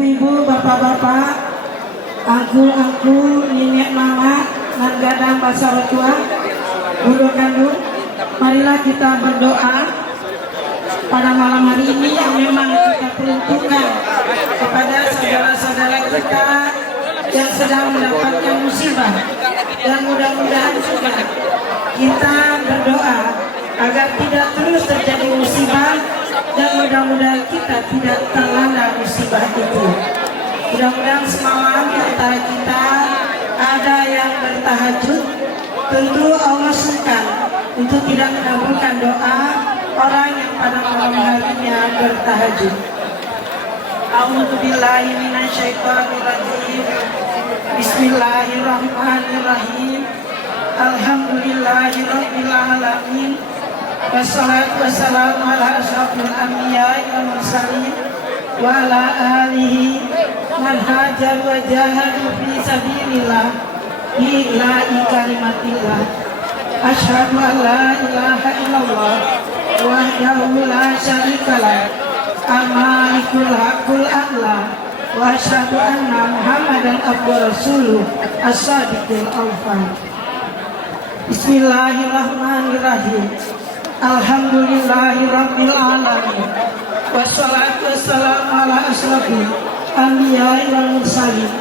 ibu-ibu, bapak-bapak, angkul-angkul, nenek mama, dan gadang basar tua, bulu kandung, marilah kita berdoa pada malam hari ini yang memang kita peruntukkan kepada saudara-saudara kita yang sedang mendapatkan musibah, dan mudah-mudahan juga kita berdoa agar tidak terus terjadi musibah, dan mudah-mudahan kita tidak terlanda musibah itu. Mudah-mudahan semalam di antara kita ada yang bertahajud. Tentu Allah suka untuk tidak mengabulkan doa orang yang pada malam harinya bertahajud. A'udzubillahi minasyaitonirrajim. Bismillahirrahmanirrahim. Alhamdulillahirabbil alamin. Wassalatu wassalamu ala asyrafil anbiya'i wal mursalin wa ala alihi man hajar wa jahadu fi sabilillah ila kalimatillah. Asyhadu an la ilaha illallah wahdahu la syarikalah al-malikul haqqul a'la wa asyhadu anna muhammadan abduhu rasuluh as-sadiqul awfan. Bismillahirrahmanirrahim. Alhamdulillahirabbil alamin. Wassalatu wassalamu ala asyrafil anbiya'i wal mursalin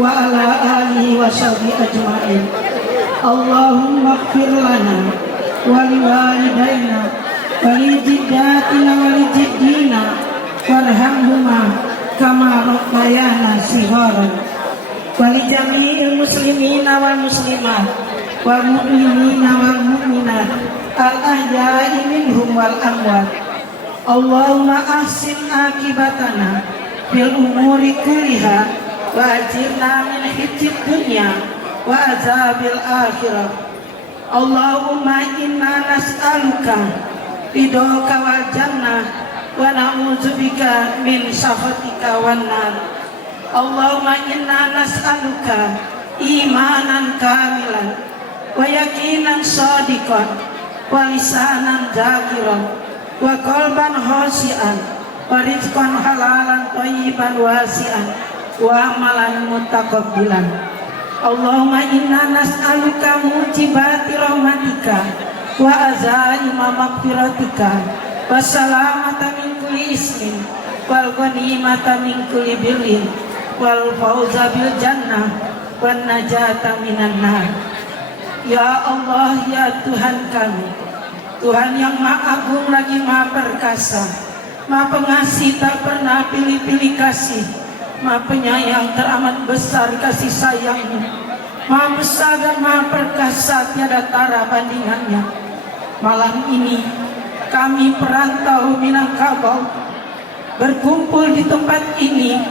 wa ala alihi washabihi ajma'in. Allahumma ighfir lana wa liwalidayna wa lijiddatina wa lijiddina warhamhuma kama rabbayana shigharan wa lijami'il muslimina wal muslimat wal mu'minina wal mu'minat al-ahya'i minhum wal amwat. Allahumma ahsin akibatana fil umuri kulliha wa ajirna min khizyid dunya wa azabil akhirah. Allahumma inna nas'aluka ridhoka wal jannah wa na'udzubika min sakhatika wan nar. Allahumma inna nas'aluka imanan kamilan wa yaqinan shadiqan wa lisanan dzakiran wa qalban khashi'an wa rizqan halalan thayyiban wasi'an wa amalan mutaqabbilan. Allahumma inna nas'aluka mujibati rahmatika wa azaima maghfiratika wa salamata min kulli ismin wal ghanimata min kulli birrin wal fawza bil jannah wan najata minan nar. Ya Allah, ya Tuhan kami, Tuhan yang Maha Agung lagi Maha Perkasa, Maha Pengasih, tak pernah pilih-pilih kasih, Maha Penyayang, teramat besar kasih sayang-Mu, Maha besar dan Maha Perkasa, tiada tara bandingannya. Malam ini kami perantau Minangkabau berkumpul di tempat ini,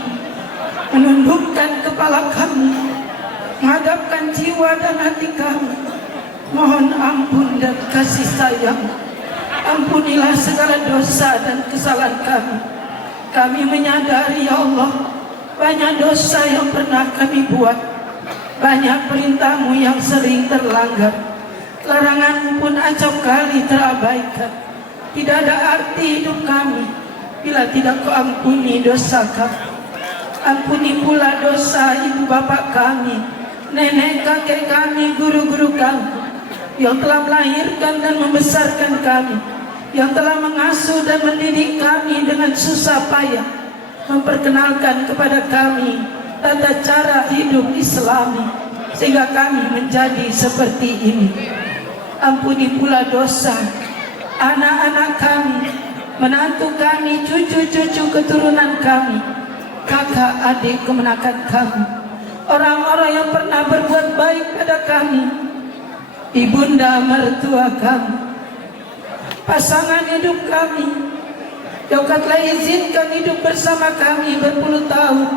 menundukkan kepala kami, menghadapkan jiwa dan hati kami. Mohon ampun dan kasih sayang. Ampunilah segala dosa dan kesalahan kami. Kami menyadari, ya Allah, banyak dosa yang pernah kami buat, banyak perintah-Mu yang sering terlanggar, larangan-Mu pun acap kali terabaikan. Tidak ada arti hidup kami bila tidak Kau ampuni dosa kami. Ampuni pula dosa ibu bapak kami, nenek kakek kami, guru-guru kami yang telah melahirkan dan membesarkan kami, yang telah mengasuh dan mendidik kami dengan susah payah, memperkenalkan kepada kami tata cara hidup Islami sehingga kami menjadi seperti ini. Ampuni pula dosa anak-anak kami, menantu kami, cucu-cucu keturunan kami, kakak adik kemenakan kami, orang-orang yang pernah berbuat baik pada kami, ibunda mertua kami, pasangan hidup kami. Kau telah izinkan hidup bersama kami berpuluh tahun.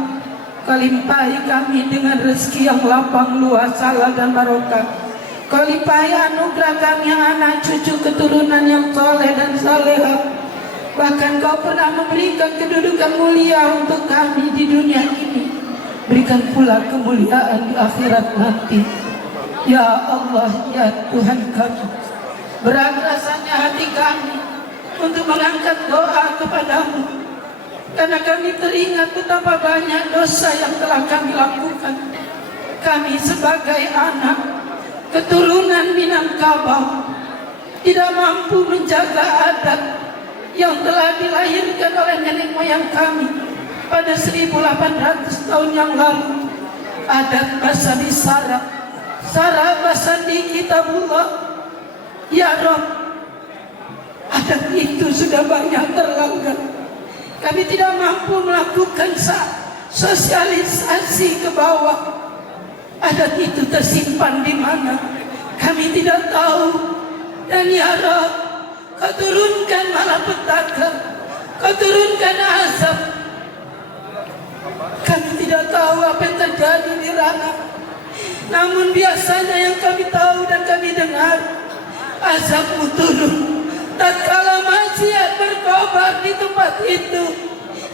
Kau limpahi kami dengan rezeki yang lapang luas, halal dan barokah. Kau limpahi anugerah kami yang anak cucu keturunan yang soleh dan salehah. Bahkan Kau pernah memberikan kedudukan mulia untuk kami di dunia ini. Berikan pula kemuliaan di akhirat nanti. Ya Allah, ya Tuhan kami, berat rasanya hati kami untuk mengangkat doa kepadamu. karena kami teringat betapa banyak dosa yang telah kami lakukan. Kami sebagai anak keturunan Minangkabau tidak mampu menjaga adat yang telah dilahirkan oleh nenek moyang kami pada 1800 tahun yang lalu. Adat basandi Sarah basandi kitabullah. Ya Rabb, adat itu sudah banyak terlanggar. Kami tidak mampu melakukan sosialisasi ke bawah. Adat itu tersimpan di mana kami tidak tahu. Dan ya Rabb, Kau turunkan malapetaka, Kau turunkan azab. Kami tidak tahu apa yang terjadi di Ranah. Namun biasanya yang kami tahu dan kami dengar, azabmu turun tatkala maksiat berkobar di tempat itu.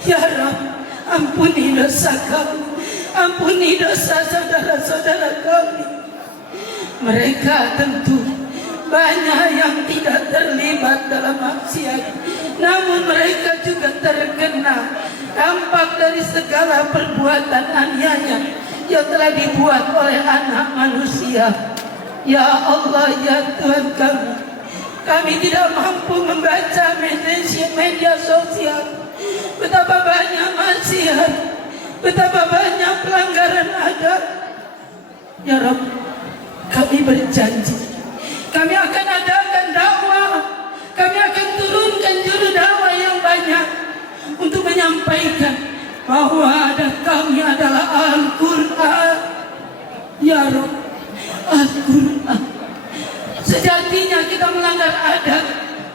Ya Rabb, ampuni dosa kami, ampuni dosa saudara-saudara kami. Mereka tentu banyak yang tidak terlibat dalam maksiat, namun mereka juga terkena dampak dari segala perbuatan aniaya yang telah dibuat oleh anak manusia. Ya Allah, ya Tuhan kami tidak mampu membaca media sosial, betapa banyak maksiat, betapa banyak pelanggaran adat. Ya Rabb, kami berjanji, kami akan adakan dakwah, kami akan turunkan juru dakwah yang banyak untuk menyampaikan bahwa adat kami adalah Al-Quran. Ya Rabb, Al-Quran. Sejatinya kita melanggar adat,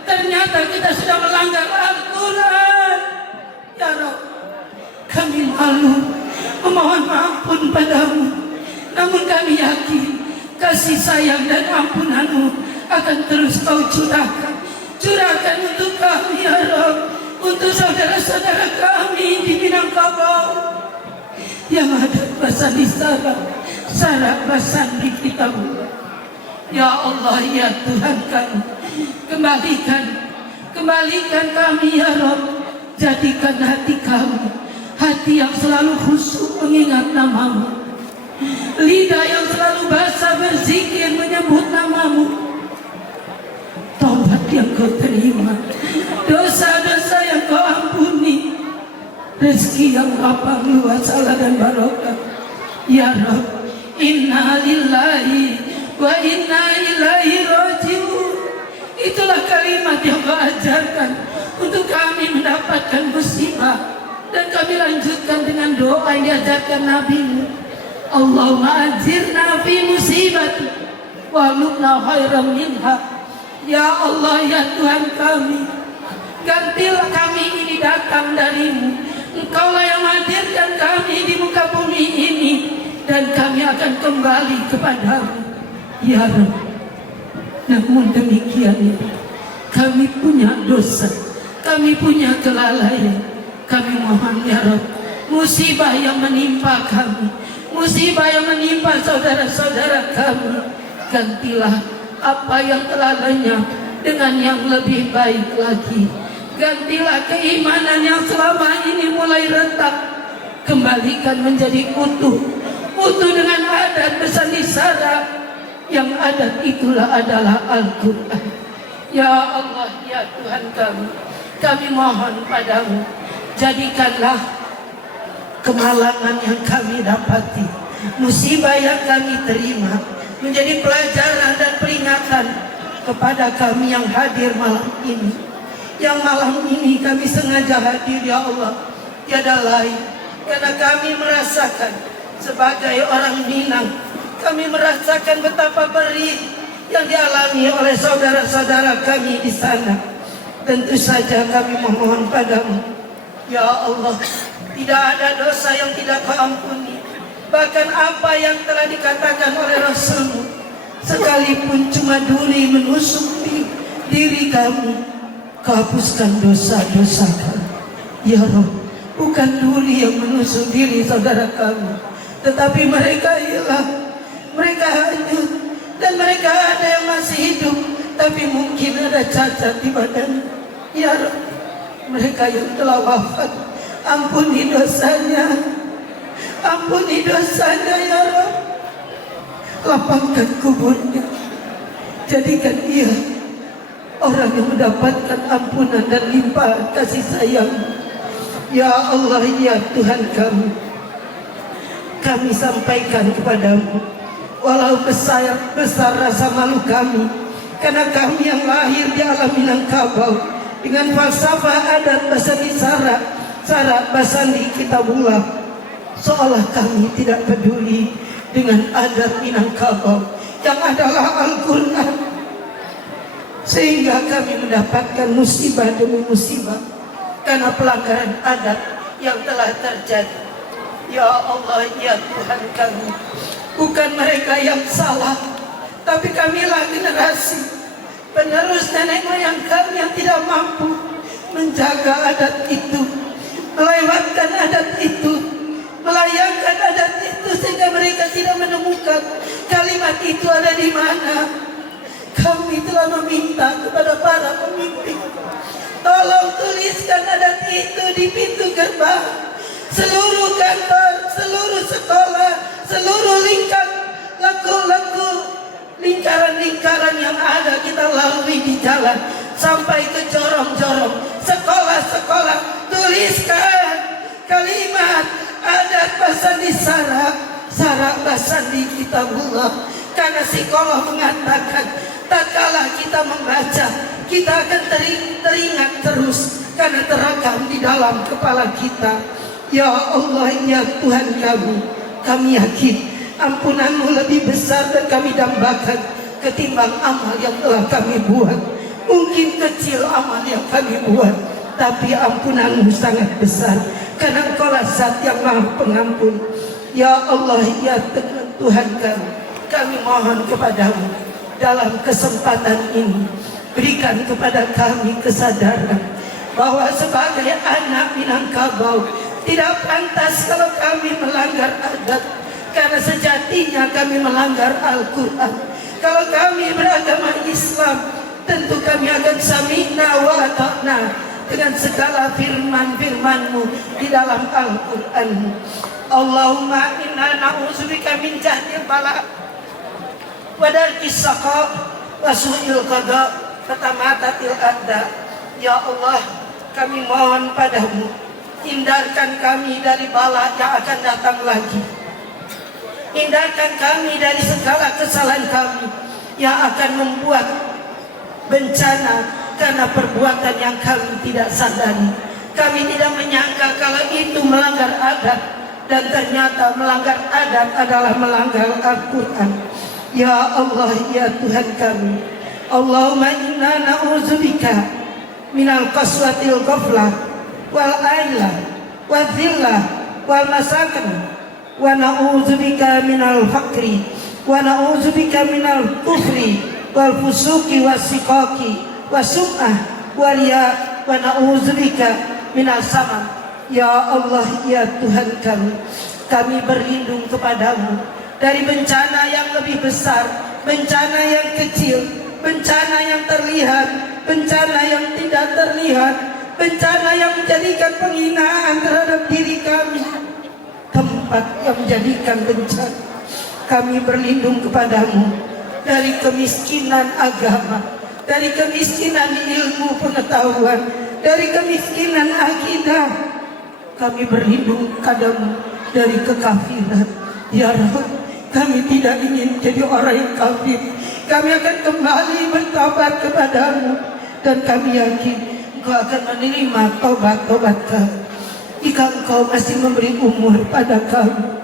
ternyata kita sudah melanggar Al-Quran. Ya Rabb, kami malu memohon ampun padamu, namun kami yakin kasih sayang dan ampunan-Mu akan terus Kau curahkan untuk kami, ya Rabb, untuk saudara-saudara kami di Minangkabau yang ada basandi Sarah basandi kitabullah. Ya Allah, ya Tuhan kami, kembalikan kami, ya Rabb. Jadikan hati kami hati yang selalu khusyuk mengingat nama-Mu, lidah yang selalu basah berzikir menyebut nama-Mu, taubat yang Kau terima, dosa-dosa yang Kau ampuni, rezeki yang lapang luas dan barokah. Ya Rabb, inna lillahi wa inna ilaihi raji'un. Itulah kalimat yang Kau ajarkan untuk kami mendapatkan musibah. Dan kami lanjutkan dengan doa yang diajarkan Nabi-Mu, Allahumma ajirna fi musibati wa lubna khairan minha. Ya Allah, ya Tuhan kami, gantilah kami ini datang dari-Mu. Engkaulah yang menghadirkan kami di muka bumi ini, dan kami akan kembali kepada-Mu, ya Rabb. Namun demikian, kami punya dosa, kami punya kelalaian. Kami mohon, ya Rabb, musibah yang menimpa kami, musibah yang menimpa saudara-saudara kami, gantilah apa yang telah lenyap dengan yang lebih baik lagi. Gantilah keimanan yang selama ini mulai retak, kembalikan menjadi utuh dengan adat basandi Sarah, yang adat itulah adalah Al-Quran. Ya Allah, ya Tuhan kami mohon padamu, jadikanlah kemalangan yang kami dapati, musibah yang kami terima, menjadi pelajaran dan peringatan kepada kami yang hadir malam ini. Yang malam ini kami sengaja hadir, ya Allah, tiada lain karena kami merasakan sebagai orang Minang, kami merasakan betapa perih yang dialami oleh saudara-saudara kami di sana. Tentu saja kami memohon padamu, ya Allah, tidak ada dosa yang tidak Kau ampuni. Bahkan apa yang telah dikatakan oleh Rasul-Mu, sekalipun cuma duri menusuk diri kami, Kau hapuskan dosa-dosa kami. Ya Rabb, bukan duri yang menusuk diri saudara kami, tetapi mereka hilang, mereka hanyut, dan mereka ada yang masih hidup, tapi mungkin ada cacat di badan. Ya Rabb, mereka yang telah wafat Ampuni dosanya, ampuni dosanya ya Rabb. Lapangkan kuburnya, jadikan dia orang yang mendapatkan ampunan dan limpahan kasih sayang. Ya Allah, ya Tuhan kami sampaikan kepadamu, walau besar rasa malu kami, karena kami yang lahir di alam Minangkabau dengan falsafah adat Basandi Sara Basandi Kitabullah, seolah kami tidak peduli dengan adat Minangkabau yang adalah Al-Quran, sehingga kami mendapatkan musibah demi musibah karena pelanggaran adat yang telah terjadi. Ya Allah, ya Tuhan kami, bukan mereka yang salah, tapi kamilah generasi penerus nenek moyang kami yang tidak mampu menjaga adat itu, melewatkan adat itu, melayangkan adat itu, sehingga mereka tidak menemukan kalimat itu ada di mana. Kami telah meminta kepada para pemimpin, tolong tuliskan adat itu di pintu gerbang seluruh kantor, seluruh sekolah, seluruh lingkaran yang ada kita lalui di jalan, sampai ke jorong-jorong sekolah-sekolah. Tuliskan kalimat adat Basandi Sara Basandi Kitabullah, karena psikolog mengatakan tatkala kita membaca, kita akan teringat terus karena terekam di dalam kepala kita. Ya Allah, ya Tuhan kami yakin ampunanmu lebih besar dan kami dambakan ketimbang amal yang telah kami buat. Mungkin kecil amal yang kami buat, tapi ampunanmu sangat besar, karena Engkaulah Zat yang Maha Pengampun. Ya Allah, ya Tuhan kami mohon kepadamu dalam kesempatan ini, berikan kepada kami kesadaran bahwa sebagai anak Minangkabau tidak pantas kalau kami melanggar adat, karena sejatinya kami melanggar Al-Quran. Kalau kami beragama Islam, tentu kami akan sami'na wa ata'na dengan segala firman-firman-Mu di dalam Al-Quran. Allahumma inna na'udzubika min jahdil bala wa darkis saqa wa su'il qada wa tamatatil adda. Ya Allah, kami mohon padamu, hindarkan kami dari bala yang akan datang lagi. Hindarkan kami dari segala kesalahan kami yang akan membuat bencana karena perbuatan yang kami tidak sadari. Kami tidak menyangka kalau itu melanggar adat, dan ternyata melanggar adat adalah melanggar Al-Quran. Ya Allah, ya Tuhan kami, Allahumma inna na'udzubika minal qaswatil ghaflah wal ailah wal dhillah wal masakin, wa na'udzubika minal faqri, wa na'udzubika minal kufri wal fusuki wasiqaqi wasum'ah wa riya, wa na'udzubika minal sama. Ya Allah, ya Tuhan kami berlindung kepadamu dari bencana yang lebih besar, bencana yang kecil, bencana yang terlihat, bencana yang tidak terlihat, bencana yang menjadikan penghinaan terhadap diri kami, tempat yang menjadikan bencana. Kami berlindung kepadamu dari kemiskinan agama, dari kemiskinan ilmu pengetahuan, dari kemiskinan akidah. Kami berlindung kepadamu dari kekafiran. Ya Rabb, kami tidak ingin jadi orang yang kafir. Kami akan kembali bertobat kepadamu, dan kami yakin Engkau akan menerima tobat-tobat kami jika Engkau masih memberi umur pada kami.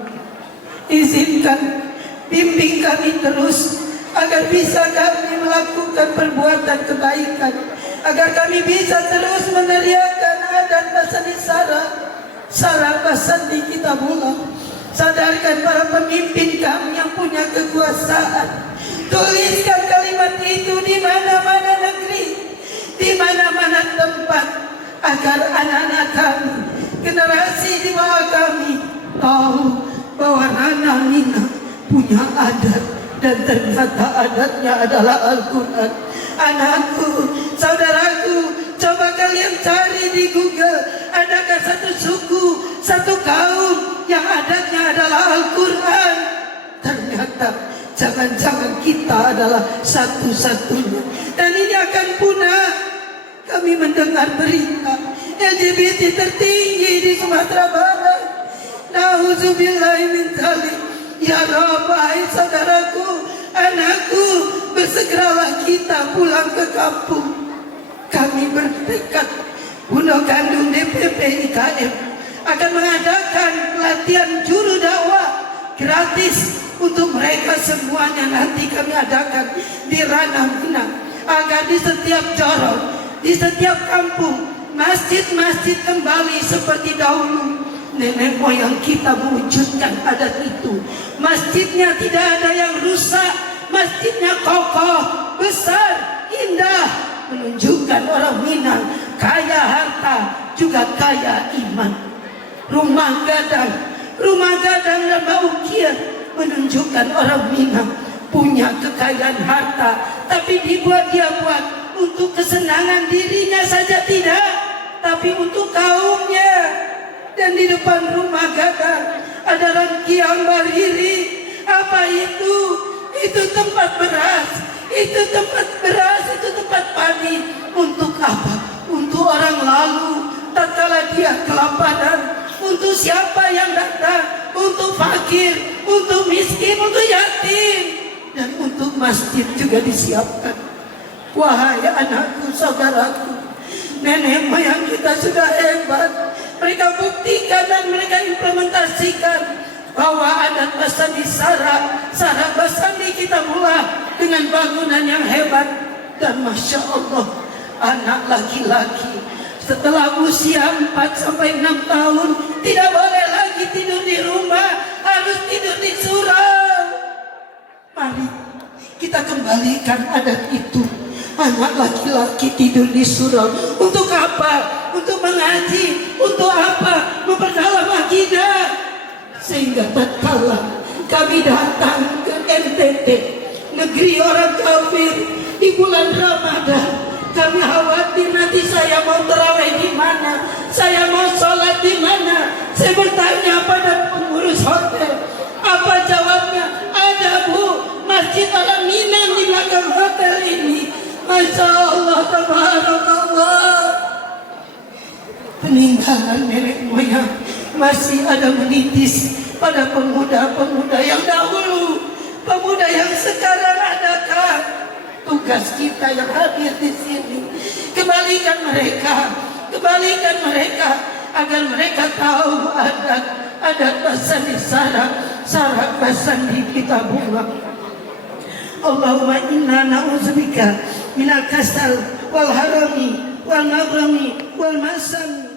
Izinkan, bimbing kami terus agar bisa kami melakukan perbuatan kebaikan, agar kami bisa terus meneriakan adat Basandi Sara Basandi Kitabullah. Sadarkan para pemimpin kami yang punya kekuasaan, tuliskan kalimat itu di mana-mana negeri, di mana-mana tempat, agar anak-anak kami, generasi di bawah kami, tahu bahwa Rana Mina punya adat, dan ternyata adatnya adalah Al-Quran. Anakku, saudaraku, coba kalian cari di Google Adakah satu suku, satu kaum yang adatnya adalah Al-Quran? Ternyata jangan-jangan kita adalah satu-satunya. Dan ini akan punah. Kami mendengar berita LGBT tertinggi di Sumatera Barat. Nauzubillahi min dzalik. Ya Rabb, hai saudaraku, anakku, bersegeralah kita pulang ke kampung. Kami bertekad, Pondok Gandum DPP IKM akan mengadakan pelatihan juru dakwah gratis untuk mereka semuanya. Nanti kami adakan di Ranah Minang, agar di setiap jorong, di setiap kampung, masjid-masjid kembali seperti dahulu. Nenek moyang kita mewujudkan adat itu. Masjidnya tidak ada yang rusak, masjidnya kokoh, besar, indah, menunjukkan orang Minang kaya harta juga kaya iman. Rumah gadang dan baukia menunjukkan orang Minang punya kekayaan harta, tapi dibuat untuk kesenangan dirinya saja tidak, tapi untuk kaumnya. Dan di depan rumah gadang ada rangkiang bariri. Apa itu? Itu tempat beras, itu tempat padi. Untuk apa? Untuk orang lalu tatkala dia kelaparan. Untuk siapa yang datang? Untuk fakir, untuk miskin, untuk yatim. Dan untuk masjid juga disiapkan. Wahai anakku, saudaraku, nenek moyang kita sudah hebat. Mereka buktikan dan mereka implementasikan bahwa adat Basandi Sarak Basandi kita mulai dengan bangunan yang hebat. Dan Masya Allah, anak laki-laki setelah usia 4-6 tahun tidak boleh lagi tidur di rumah, harus tidur di surau. Mari kita kembalikan adat itu. Anak laki-laki tidur di surau. Untuk apa? Untuk mengaji. Untuk apa? Memperdalam akidah. Sehingga tatkala kami datang ke NTT, negeri orang kafir, di bulan Ramadan, kami khawatir nanti saya mau terawih di mana, saya mau sholat di mana. Saya bertanya pada pengurus hotel, apa jawabnya? Ada Bu, Masjid Al Minang di belakang hotel ini. Masya Allah, tabarakallah. Peninggalan nenek moyang masih ada menitis pada pemuda-pemuda yang dahulu, pemuda yang sekarang. Adakah tugas kita yang hadir di sini? Kembalikan mereka agar mereka tahu adat Basandi Sarak Basandi kita buang. Allahumma inna na'udzubika minal kasal wal harami wal magrami wal masam.